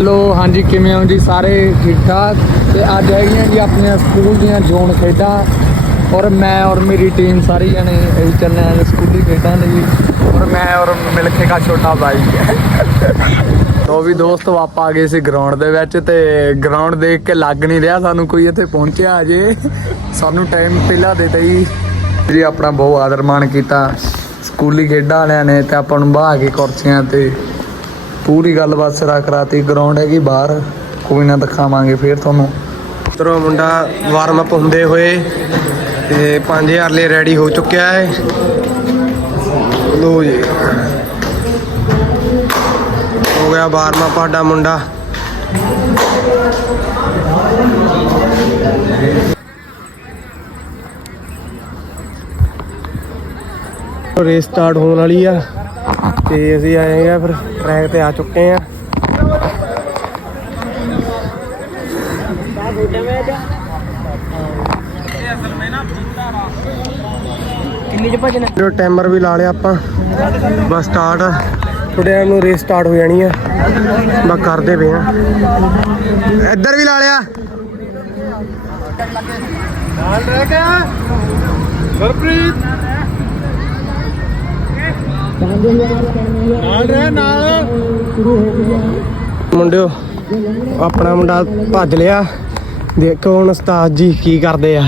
Hello, ਹਾਂਜੀ, ਕਿਵੇਂ ਹੋ ਜੀ ਸਾਰੇ? ਠੀਕ ਠਾਕ? ਤੇ ਅੱਜ ਹੈਗੀਆਂ ਜੀ ਆਪਣੀਆਂ ਸਕੂਲ ਦੀਆਂ ਜ਼ੋਨ ਖੇਡਾਂ। ਔਰ ਮੈਂ ਔਰ ਮੇਰੀ ਟੀਮ ਸਾਰੀ ਜਣੇ ਅਸੀਂ ਚੱਲੇ ਆਂ ਸਕੂਲੀ ਖੇਡਾਂ ਲਈ। ਔਰ ਮੈਂ ਔਰ ਮਿਲ ਕੇ ਦਾ ਛੋਟਾ ਭਾਈ ਤੋ ਵੀ ਦੋਸਤ ਵਾਪਸ ਆ ਗਏ ਸੀ ਗਰਾਊਂਡ ਦੇ ਵਿੱਚ ਤੇ ਗਰਾਊਂਡ ਦੇਖ ਕੇ ਲੱਗ ਨਹੀਂ ਰਿਹਾ ਸਾਨੂੰ ਕੋਈ ਇੱਥੇ ਪਹੁੰਚਿਆ ਅਜੇ। ਸਾਨੂੰ ਟਾਈਮ ਪਹਿਲਾਂ ਦੇ ਦਈ। ਜੀ, ਆਪਣਾ ਬਹੁਤ ਆਦਰ ਮਾਣ ਕੀਤਾ। ਸਕੂਲੀ ਖੇਡਾਂ ਵਾਲਿਆਂ ਨੇ ਤੇ ਆਪਾਂ ਨੂੰ ਬਾਹ ਕੇ ਕੁਰਸੀਆਂ ਤੇ ਪੂਰੀ ਗੱਲਬਾਤ ਸਿਰਾ ਕਰਾਤੀ ਗਰਾਊਂਡ ਹੈਗੀ ਬਾਹਰ, ਕੋਈ ਨਾ ਦਿਖਾਵਾਂਗੇ ਫੇਰ ਤੁਹਾਨੂੰ। ਤਰੋ ਮੁੰਡਾ ਵਾਰਮ ਅਪ ਹੁੰਦੇ ਹੋਏ ਤੇ 5000 ਲਈ ਰੈਡੀ ਹੋ ਚੁੱਕਿਆ ਹੈ। ਲੋ ਜੀ। ਹੋ ਗਿਆ ਵਾਰਮ ਅਪ ਸਾਡਾ ਮੁੰਡਾ। ਰੇਸ ਸਟਾਰਟ ਹੋਣ ਵਾਲੀ ਆ। ਤੇ ਅਸੀਂ ਆਏ ਆ ਫਿਰ ਟਰੈਕ ਤੇ ਆ ਚੁੱਕੇ ਆ। ਕਿੰਨੀ ਚ ਭਜਣਾ? ਜੋ ਟਾਈਮਰ ਵੀ ਲਾ ਲਿਆ ਆਪਾਂ ਬਸ ਸਟਾਰਟ ਥੋੜੇ ਨੂੰ ਰੇਸ ਸਟਾਰਟ ਹੋ ਜਾਣੀ ਆ। ਬਸ ਕਰਦੇ ਪਏ ਆ। ਇੱਧਰ ਵੀ ਲਾ ਲਿਆ। ਨਾਲ ਰਹਿ ਗਿਆ। ਗੁਰਪ੍ਰੀਤ। ਨਾਲ ਰਹਿ, ਨਾਲ। ਮੁੰਡਿਓ, ਆਪਣਾ ਮੁੰਡਾ ਭੱਜ ਲਿਆ। ਦੇਖੋ ਹੁਣ ਉਸਤਾਦ ਜੀ ਕੀ ਕਰਦੇ ਆ।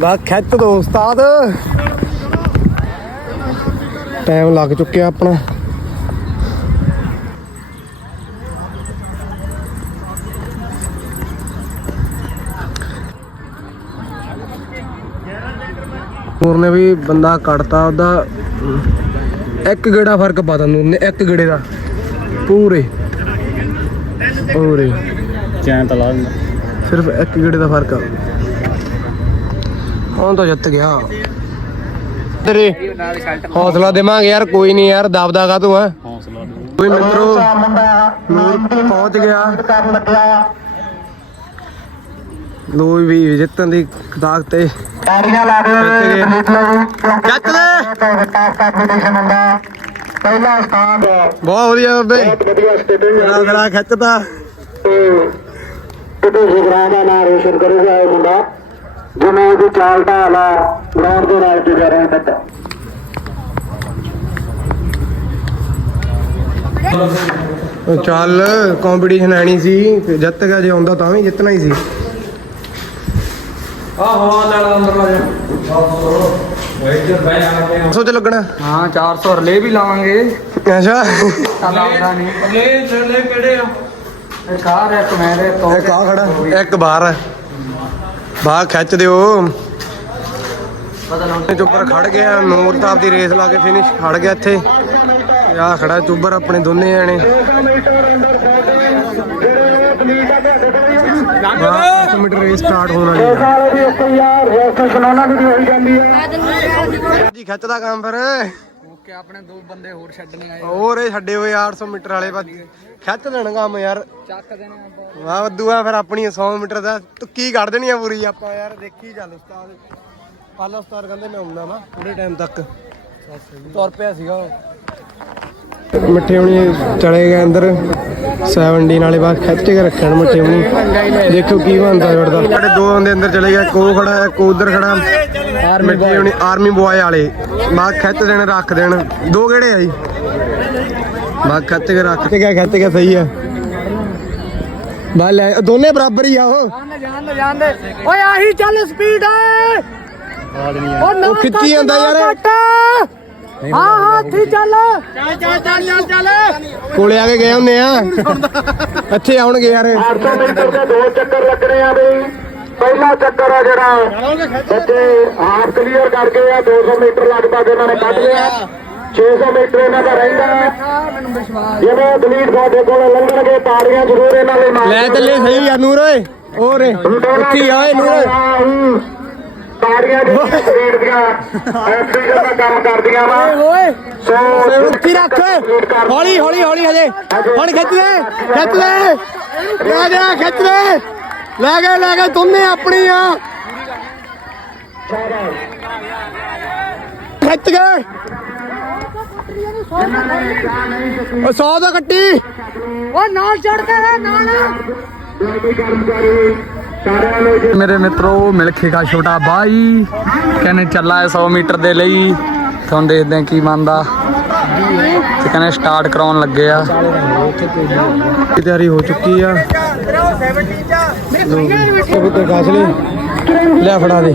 ਬਸ ਖਿੱਚ ਦੋ ਉਸਤਾਦ। ਟਾਈਮ ਲੱਗ ਚੁੱਕਿਆ ਆਪਣਾ। ਹੋਰ ਨੇ ਵੀ ਬੰਦਾ ਕੱਢਤਾ ਉਹਦਾ ਇੱਕ ਗੇੜਾ ਫ਼ਰਕ ਪਾ ਦਿੰਦੇ ਨੇ ਇੱਕ ਗੇੜੇ ਦਾ। ਪੂਰੇ। ਪੂਰੇ। ਚੈਨ ਤਾਂ ਲਾ ਸਿਰਫ ਇੱਕ ਗੇੜੇ ਦਾ ਫ਼ਰਕ। ਆ ਹੁਣ ਤਾਂ ਜਿੱਤ ਗਿਆ। ਤੇਰੇ ਹੌਸਲਾ ਦੇਵਾਂਗੇ ਯਾਰ ਕੋਈ ਨਹੀਂ ਯਾਰ ਦਬਦਾ ਕਾ ਤੂੰ ਹੈ ਹੌਸਲਾ ਕੋਈ ਮਿੱਤਰੋ ਨੂਰ ਪਹੁੰਚ ਗਿਆ। ਲੋ ਵੀ ਜਿੱਤਣ ਦੀ ਤਾਕਤ ਤੇ ਤਾੜੀਆਂ ਲਾ ਦਿਓ ਜਿੱਤ ਗਏ ਜੱਟ ਲੈ ਕੰਪੀਟੀਸ਼ਨ ਹੁੰਦਾ ਪਹਿਲਾ ਸਥਾਨ ਬਹੁਤ ਵਧੀਆ ਬਾਬੇ। ਵਧੀਆ ਸਟੇਟਿੰਗ ਗਲਾ ਗਲਾ ਖਿੱਚਦਾ ਕਿਤੇ ਜਿਗਰਾਂ ਦਾ ਨਾਮ ਰੋਸ਼ਨ ਕਰੂਗਾ ਇਹ ਮੁੰਡਾ। ਜਿਵੇਂ ਇਹਦੀ ਚਾਲ ਢਾਲ ਆ ਗਰਾਊਂਡ ਦੇ ਨਾਲ ਜੁੜਿਆ ਰਹੇ ਤੱਕ ਉਹ ਚੱਲ ਕੰਪੀਟੀਸ਼ਨ ਆਣੀ ਸੀ। ਤੇ ਜਿੱਤ ਗਿਆ ਜੇ ਆਉਂਦਾ ਤਾਂ ਵੀ ਜਿੱਤਣਾ ਹੀ ਸੀ। ਆਹੋ ਨਾਲ ਅੰਦਰ ਲਾ ਜਾ। ਸੋਚ ਲੱਗਣਾ। ਹਾਂ 400 ਰਲੇ ਵੀ ਲਾਵਾਂਗੇ। ਅੱਛਾ। ਤਾਂ ਲੱਗਦਾ ਨਹੀਂ। ਲੈ ਲੈ ਕਿਹੜੇ ਆ? ਇੱਕ ਆ ਰਿਹਾ ਇੱਕ ਮੈਂ ਰਿਹਾ ਇੱਕ ਆ ਖੜਾ। ਇੱਕ ਬਾਹਰ ਹੈ ਬਾਹਰ ਖਿੱਚ ਦਿਓ। ਚੁੱਬਰ ਖੜ ਗਿਆ ਨੂਰ ਤਾਂ ਆਪਦੀ ਰੇਸ ਲਾ ਕੇ ਫਿਨਿਸ਼ ਖੜ ਗਿਆ ਇੱਥੇ। ਤੇ ਆ ਖੜਾ ਚੁੱਬਰ ਆਪਣੇ ਦੋਨੇ ਜਾਣੇ। 100 ਮੀਟਰ ਰੇਸ ਸਟਾਰਟ ਹੋਣ ਵਾਲੀ ਹੈ ਸਾਰੇ ਦੀ ਇੱਕ ਯਾਰ ਰਜਿਸਟ੍ਰੇਸ਼ਨ ਉਹਨਾਂ ਦੀ ਵੀ ਹੋਈ ਜਾਂਦੀ ਹੈ। ਜੀ ਖਿੱਚਦਾ ਕੰਮ ਫਿਰ। ਓਕੇ ਆਪਣੇ ਦੋ ਬੰਦੇ ਹੋਰ ਛੱਡਣੇ ਆਏ। ਹੋਰ ਇਹ ਛੱਡੇ ਹੋਏ 800 ਮੀਟਰ ਵਾਲੇ ਬਸ ਖਿੱਚ ਦੇਣ ਕੰਮ ਯਾਰ। ਚੱਕ ਦੇਣੇ ਵਾਹ ਵੱਦੂ ਆ ਫਿਰ ਆਪਣੀ 100 ਮੀਟਰ ਦਾ। ਤੁੱਕੀ ਕੱਢ ਦੇਣੀ ਆ ਪੂਰੀ ਆਪਾਂ ਯਾਰ? ਦੇਖੀ ਚੱਲ ਉਸਤਾਦ। ਕੱਲ ਉਸਤਾਦ ਕਹਿੰਦੇ ਮੈਂ ਆਉਣਾ ਵਾ ਥੋੜੇ ਟਾਈਮ ਤੱਕ। ਤੁਰ ਪਿਆ ਸੀਗਾ ਉਹ। ਮਿੱਠੇ ਹੁਣੀ ਚਲੇ ਗਏ ਅੰਦਰ। 70 ਨਾਲੇ ਬਾਅਦ ਖਿੱਚ ਕੇ ਰੱਖਣ ਮਿੱਠੇ ਹੁਣੀ। ਦੇਖੋ ਕੀ ਬਣਦਾ ਜੜਦਾ ਸਾਡੇ ਦੋ ਬੰਦੇ ਅੰਦਰ ਚਲੇ ਗਏ ਕੋ ਖੜਾ ਹੈ ਕੋ ਉਧਰ ਖੜਾ। ਮਿੱਠੇ ਹੁਣੀ ਆਰਮੀ ਬੁਆਏ ਵਾਲੇ। ਬਾਅਦ ਖਿੱਚ ਦੇਣ ਰੱਖ ਦੇਣ। ਦੋ ਕਿਹੜੇ ਆ ਜੀ? ਬਾਅਦ ਖਿੱਚ ਕੇ ਰੱਖ। ਕੇ ਗਿਆ ਖਿੱਚ ਕੇ ਸਹੀ ਆ। ਬਾ ਲੈ ਦੋਨੇ ਬਰਾਬਰ ਹੀ ਆ ਉਹ। ਜਾਣ ਦੇ ਜਾਣ ਦੇ ਓਏ ਆਹੀ ਚੱਲ ਸਪੀਡ ਏ ਓ ਨਾ ਉਹ ਖਿੱਚੀ ਜਾਂਦਾ ਯਾਰ। ਹਾਂ ਹਾਂ ਇੱਥੇ ਚੱਲ। ਚੱਲ ਚੱਲ ਚੱਲ ਚੱਲ ਕੋਲੇ ਆ ਕੇ ਗਏ ਹੁੰਦੇ ਆ। ਇੱਥੇ ਆਉਣਗੇ ਯਾਰ। 800 ਮੀਟਰ ਦੇ ਦੋ ਚੱਕਰ ਲੱਗਣੇ ਆ ਬਈ। ਪਹਿਲਾ ਚੱਕਰ ਆ ਜਿਹੜਾ ਇੱਥੇ ਹਾਫ ਕਲੀਅਰ ਕਰ ਗਏ ਆ 200 ਮੀਟਰ ਲਗਭਗ ਇਹਨਾਂ ਨੇ ਕੱਢ ਲਿਆ। 600 ਮੀਟਰ ਇਹਨਾਂ ਦਾ ਰਹਿੰਦਾ ਜਿਵੇਂ ਦਲੀਪ ਸਾਡੇ ਕੋਲ ਲੰਘਣਗੇ ਤਾੜੀਆਂ ਜ਼ਰੂਰ ਇਹਨਾਂ ਲਈ ਮਾਰ ਲੈ ਚੱਲੇ ਸਹੀ ਆ ਨੂਰ ਓਏ। ਹੋਰ ਉੱਥੇ ਹੀ ਆ ਨੂਰ। ਤਾੜੀਆਂ ਦੀ ਸਪੀਡ ਦੀਆਂ ਐਕਸੀਜਨ ਦਾ ਕੰਮ ਕਰਦੀਆਂ ਵਾ। ਓਏ ਸੋ ਹੀ ਰੱਖ ਹੌਲੀ ਹੌਲੀ ਹੌਲੀ ਹਜੇ। ਹੁਣ ਖਿੱਚ ਲੈ ਖਿੱਚ ਲੈ ਲੈ ਜਾ ਖਿੱਚ ਲੈ ਲੈ ਗਏ ਲੈ ਗਏ ਦੋਨੇ ਆਪਣੀ ਆ ਖਿੱਚ ਗਏ। ਓ 100 ਦਾ ਕੱਟੀ। ਓ ਨਾਲ ਚੜ ਕੇ ਨਾਲ। ਕਰਮਚਾਰੀ ਸਾਰਿਆਂ ਮੇਰੇ ਮਿੱਤਰੋ ਮਿਲਖੇਗਾ ਛੋਟਾ ਬਾਈ। ਕਹਿੰਦੇ ਚੱਲਾ ਹੈ 100 ਮੀਟਰ ਦੇ ਲਈ। ਤੁਹਾਨੂੰ ਦੇਖਦੇ ਹਾਂ ਕੀ ਮੰਨਦਾ ਤੇ ਕਹਿੰਦੇ ਸਟਾਰਟ ਕਰਾਉਣ ਲੱਗੇ ਆ। ਤਿਆਰੀ ਹੋ ਚੁੱਕੀ ਆ? ਕਬੂਤਰ ਕਾਸ ਲੈ ਫੜਾ ਦੇ।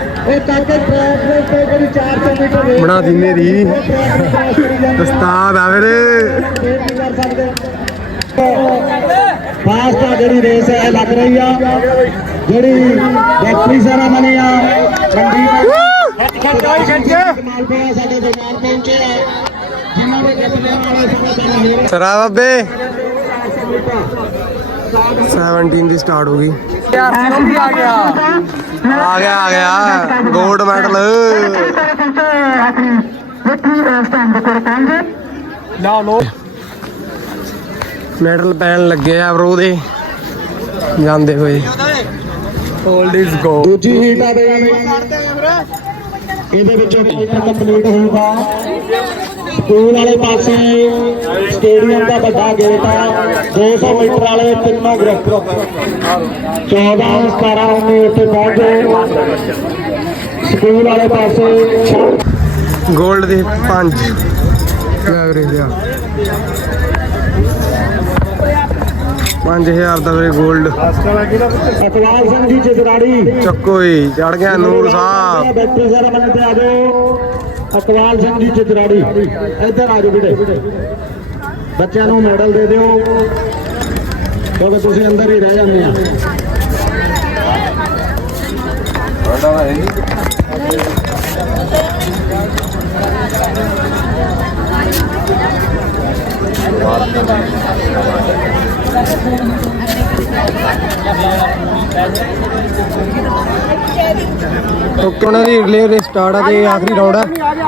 ਬਣਾਤੀ ਬਣਾਤੀ ਮੇਰੀ ਉਸਤਾਦ ਆ ਵੀਰੇ। ਫਾਸਟ ਆ ਜਿਹੜੀ ਰੇਸ ਹੈ ਲੱਗ ਰਹੀ ਆ। ਜਿਹੜੀ ਵੈਕਟਰੀ ਸੈਰਾਮਨੀ ਆ ਚੰਡੀ ਕਮਾਲ ਪਿਆ ਸਾਡੇ ਦਰਬਾਰ ਪਹੁੰਚੇ ਆ। ਜਿਨ੍ਹਾਂ ਦੇ ਲੈਣ ਵਾਲੇ ਸਾਡੇ ਸਰਾ ਬਾਬੇ 17 ਦੀ ਸਟਾਰਟ ਹੋ ਗਈ। ਯਾਰ ਵੀ ਆ ਗਿਆ। ਆ ਗਿਆ ਆ ਗਿਆ 골ਡ ਮੈਡਲ ਲੋ ਮੈਡਲ ਪੈਣ ਲੱਗੇ ਆ ਬਰੋ ਦੇ। ਜਾਂਦੇ ਹੋਏ। 올ਡ ਇਜ਼ ਗੋ ਦੂਜੀ ਹੀਟ ਆ ਗਈ ਇਹਦੇ ਵਿੱਚੋਂ ਕੰਪਲੀਟ ਹੋਊਗਾ। ਸਕੂਲ ਵਾਲੇ ਪਾਸੇ ਸਟੇਡੀਅਮ ਦਾ ਵੱਡਾ ਗੇਟ ਆ। 200 ਮੀਟਰ ਵਾਲੇ ਤਿੰਨੋਂ ਗਰੁੱਪ 14 17 19 ਉੱਥੇ ਪਹੁੰਚੇ ਸਕੂਲ ਵਾਲੇ ਪਾਸੇ ਛੇ 골ਡ ਦੇ 5 ਲੈ ਵੀਰੇ ਲਿਆ 5000 ਦਾ ਵੀਰੇ 골ਡ ਅਕਵਾਲ ਸਿੰਘ ਜੀ ਚਿਤਰਾੜੀ ਚੱਕੋ ਹੀ ਚੜ ਗਿਆ ਨੂਰ ਸਾਹਿਬ। ਬੈਠੇ ਸਾਰਾ ਮੰਨ ਤੇ ਆ ਜਾਓ। ਅਕਵਾਲ ਸਿੰਘ ਜੀ ਚਿਤਰਾੜੀ, ਇੱਧਰ ਆ ਜਾਓ ਵੀਰੇ। ਬੱਚਿਆਂ ਨੂੰ ਮੈਡਲ ਦੇ ਦਿਓ, ਕਿਉਂਕਿ ਤੁਸੀਂ ਅੰਦਰ ਹੀ ਰਹਿ ਜਾਂਦੇ ਆ। ਓਕੇ ਉਹਨਾਂ ਦੀ ਰਿਲੇ ਰੇ ਸਟਾਰਟ ਆ ਤੇ ਆਖਰੀ ਰਾਉਂਡ ਆ।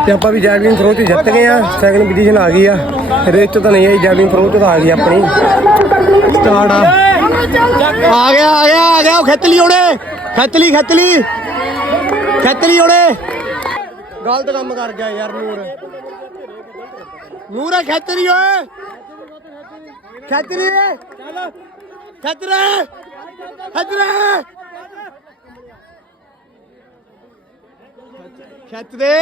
ਤੇ ਆਪਾਂ ਵੀ ਜੈਵਲਿਨ ਥਰੋ ਚ ਜਿੱਤ ਗਏ ਆ। ਸੈਕੰਡ ਪੋਜੀਸ਼ਨ ਆ ਗਈ ਆ। ਰੇਸ ਚ ਤਾਂ ਨਹੀਂ ਆਈ, ਜੈਵਲਿਨ ਥਰੋ ਚ ਤਾਂ ਆ ਗਈ ਆਪਣੀ। ਸਟਾਰਟ ਆ। ਆ ਗਿਆ ਆ ਗਿਆ ਆ ਗਿਆ। ਖਿੱਚ ਲਈ ਉਹਨੇ। ਖਿੱਚ ਲਈ ਖਿੱਚ ਲਈ। ਖਿੱਚ ਲਈ ਉਹਨੇ। ਗਲਤ ਕੰਮ ਕਰ ਗਿਆ ਯਾਰ, ਨੂਰ। ਨੂਰ, ਖਿੱਚ ਲਈ ਓਏ। ਖਿੱਚ ਲਈ ਖਿੱਚ ਰੇ ਖਿੱਚ ਰੇ ਖਿੱਚ ਦੇ।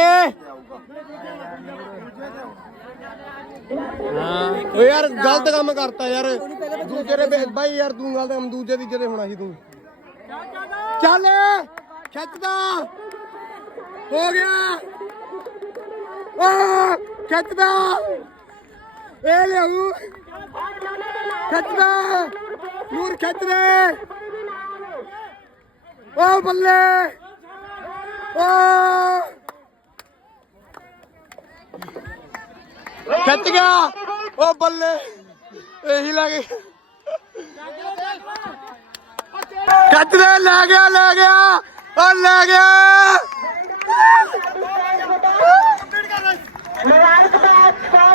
ਹਾਂ। ਓ ਯਾਰ, ਗਲਤ ਕੰਮ ਕਰਤਾ ਯਾਰ। ਦੂਜੇ ਦੇ ਬੇ- ਬਾਈ ਯਾਰ, ਤੂੰ ਗਲਤ ਕੰਮ ਦੂਜੇ ਦੀ ਜਿਹੜੇ ਹੋਣਾ ਸੀ ਤੂੰ। ਚੱਲ। ਖਿੱਚਦਾ ਹੋ ਗਿਆ। ਓ ਖਿੱਚਦਾ ਇਹ ਲਿਆਉ ਖਿੱਚਦਾ ਨੂਰ ਖਿੱਚ ਦੇ। ਓ ਬੱਲੇ। ਖਿੱਚ ਗਿਆ। ਉਹ ਬੱਲੇ, ਇਹੀ ਲੱਗ ਕੱਟ ਦੇ, ਲੈ ਗਿਆ ਲੈ ਗਿਆ। ਉਹ ਲੈ ਗਿਆ।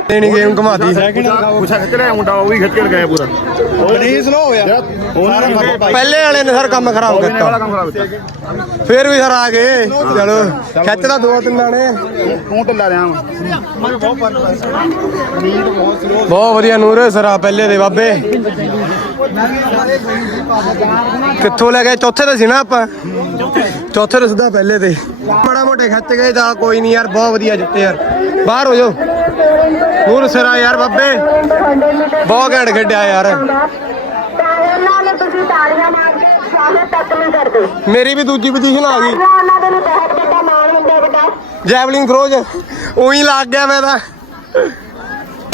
ਦੇਣੀ ਗੇਮ ਘਮਾਤੀ ਪੁੱਛਾ ਖਿੱਚ ਰਿਹਾ ਮੁੰਡਾ ਉਹ ਵੀ ਖਿੱਚ ਕੇ ਗਿਆ ਪੂਰਾ। ਨਹੀਂ ਸਲੋ ਹੋਇਆ। ਪਹਿਲੇ ਵਾਲੇ ਨੇ ਸਰ ਕੰਮ ਖਰਾਬ ਕੀਤਾ ਕੰਮ ਖਰਾਬ ਕੀਤਾ। ਫੇਰ ਵੀ ਸਰ ਆ ਗਏ। ਚਲੋ ਖਿੱਚਦਾ ਦੋ ਤਿੰਨਾਂ ਨੇ ਤੂੰ ਢਿੱਲਾ ਰਿਹਾ ਬਹੁਤ ਵਧੀਆ ਨੂਰ ਸਰਾ ਪਹਿਲੇ ਦੇ ਬਾਬੇ। ਕਿੱਥੋਂ ਲੈ ਗਏ ਚੌਥੇ ਤੇ ਸੀ ਨਾ ਆਪਾਂ ਚੌਥੇ ਤੇ ਸਿੱਧਾ ਪਹਿਲੇ ਤੇ ਬੜਾ ਮੋਟੇ ਖੱਚ ਗਏ ਤਾਂ ਕੋਈ ਨਹੀਂ ਯਾਰ ਬਹੁਤ ਵਧੀਆ ਜਿੱਤੇ ਯਾਰ ਬਾਹਰ ਹੋ ਜਾਓ ਨੂਰ ਸਰਾ ਯਾਰ ਬਾਬੇ ਬਹੁਤ ਘੈਂਟ ਖੇਡਿਆ ਯਾਰ ਉਹਨਾਂ ਨੇ ਤੁਸੀਂ ਤਾਲੀਆਂ ਮਾਰ ਕੇ ਸਵਾਗਤ ਤੱਕ ਨਹੀਂ ਕਰਦੇ ਮੇਰੀ ਵੀ ਦੂਜੀ ਪੋਜੀਸ਼ਨ ਆ ਗਈ ਉਹਨਾਂ ਦੇ ਲਈ ਬਹੁਤ ਵੱਡਾ ਮਾਣ ਹੁੰਦਾ ਬੇਟਾ ਜੈਵਲਿੰਗ ਥਰੋ ਚ ਉਹੀ ਲੱਗ ਗਿਆ ਮੈਂ ਤਾਂ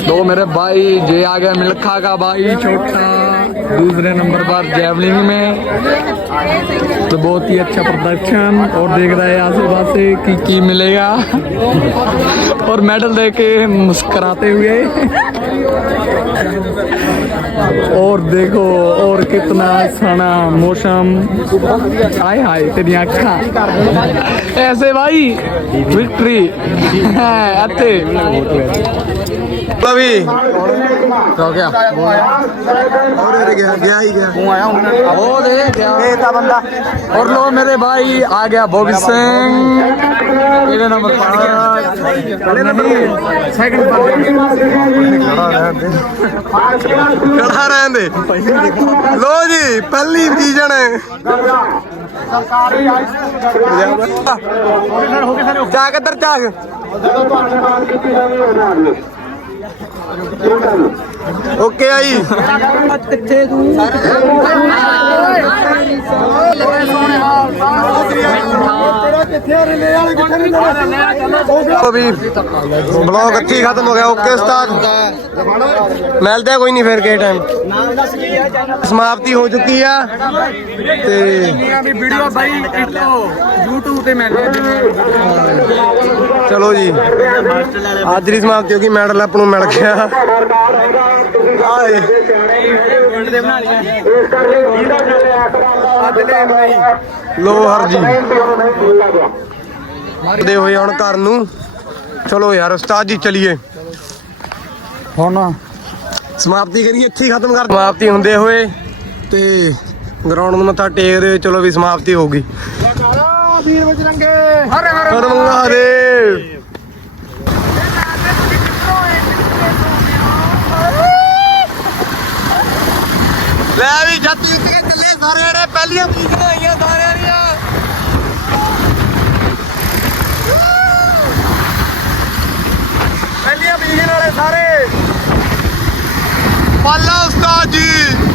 दो मेरे भाई जे आ गया मिल्खा का भाई छोटा दूसरे नंबर पर जैवलिंग में तो बहुत ही अच्छा प्रदर्शन और देख रहे हैं आसे पासे की की मिलेगा और मेडल दे के मुस्कुराते हुए और देखो और कितना सना मौसम हाय हाय तेरी आँखा ऐसे भाई विक्ट्री अच्छे ਲਵੀ हो गया ਹੋਰ ਗਿਆ ਗਿਆ ਹੀ ਗਿਆ वो दे क्या बंदा और लो मेरे भाई आ गया बॉबी सिंह मेरे नंबर पाँच नहीं सेकंड ਖੜਾ ਰਹਿਣ ਦੇ ਲੋ ਜੀ ਪਹਿਲੀ ਪੋਜੀਸ਼ਨ 皆さん ਓਕੇ ਆਈ। ਉਹ ਵੀ ਬਲੌਗ ਇੱਥੇ ਖਤਮ ਹੋ ਗਿਆ, ਓਕੇ ਉਸਤਾਦ। ਮਿਲਦੇ ਆ ਕੋਈ ਨਹੀਂ ਫਿਰ ਕਿਸੇ ਟਾਈਮ ਸਮਾਪਤੀ ਹੋ ਚੁੱਕੀ ਆ। ਤੇ ਵੀਡੀਓ ਬਾਈ YouTube ਤੇ ਮਿਲ ਚਲੋ ਜੀ, ਅੱਜ ਦੀ ਸਮਾਪਤੀ ਹੋ ਗਈ, ਮੈਡਲ ਆਪ ਨੂੰ ਮਿਲ ਗਿਆ। ਆਏ। ਲੋ ਹਰ ਜੀ ਦੇ ਹੋਏ ਹੁਣ ਘਰ ਨੂੰ। ਚਲੋ ਯਾਰ ਉਸਤਾਦ ਜੀ ਚਲੀਏ। ਹੁਣ ਸਮਾਪਤੀ ਕਰੀਏ ਇੱਥੇ ਹੀ ਖਤਮ ਕਰ ਸਮਾਪਤੀ ਹੁੰਦੇ ਹੋਏ ਤੇ ਗਰਾਊਂਡ ਨੂੰ ਮੱਥਾ ਟੇਕਦੇ ਚਲੋ ਵੀ ਸਮਾਪਤੀ ਹੋ ਗਈ। ਹਰ ਹਰ ਮਹਾਦੇਵ। ਲੈ ਵੀ ਜੱਤੀ ਉੱਤੇ ਚੱਲੇ ਸਾਰੇ ਜਿਹੜੇ ਪਹਿਲੀਆਂ ਪੀਕਾਂ ਆਈਆਂ ਸਾਰਿਆਂ ਦੀਆਂ। ਪਹਿਲੀਆਂ ਪੀਕਾਂ ਵਾਲੇ ਸਾਰੇ। ਪਾਲਾ ਉਸਤਾਦ ਜੀ।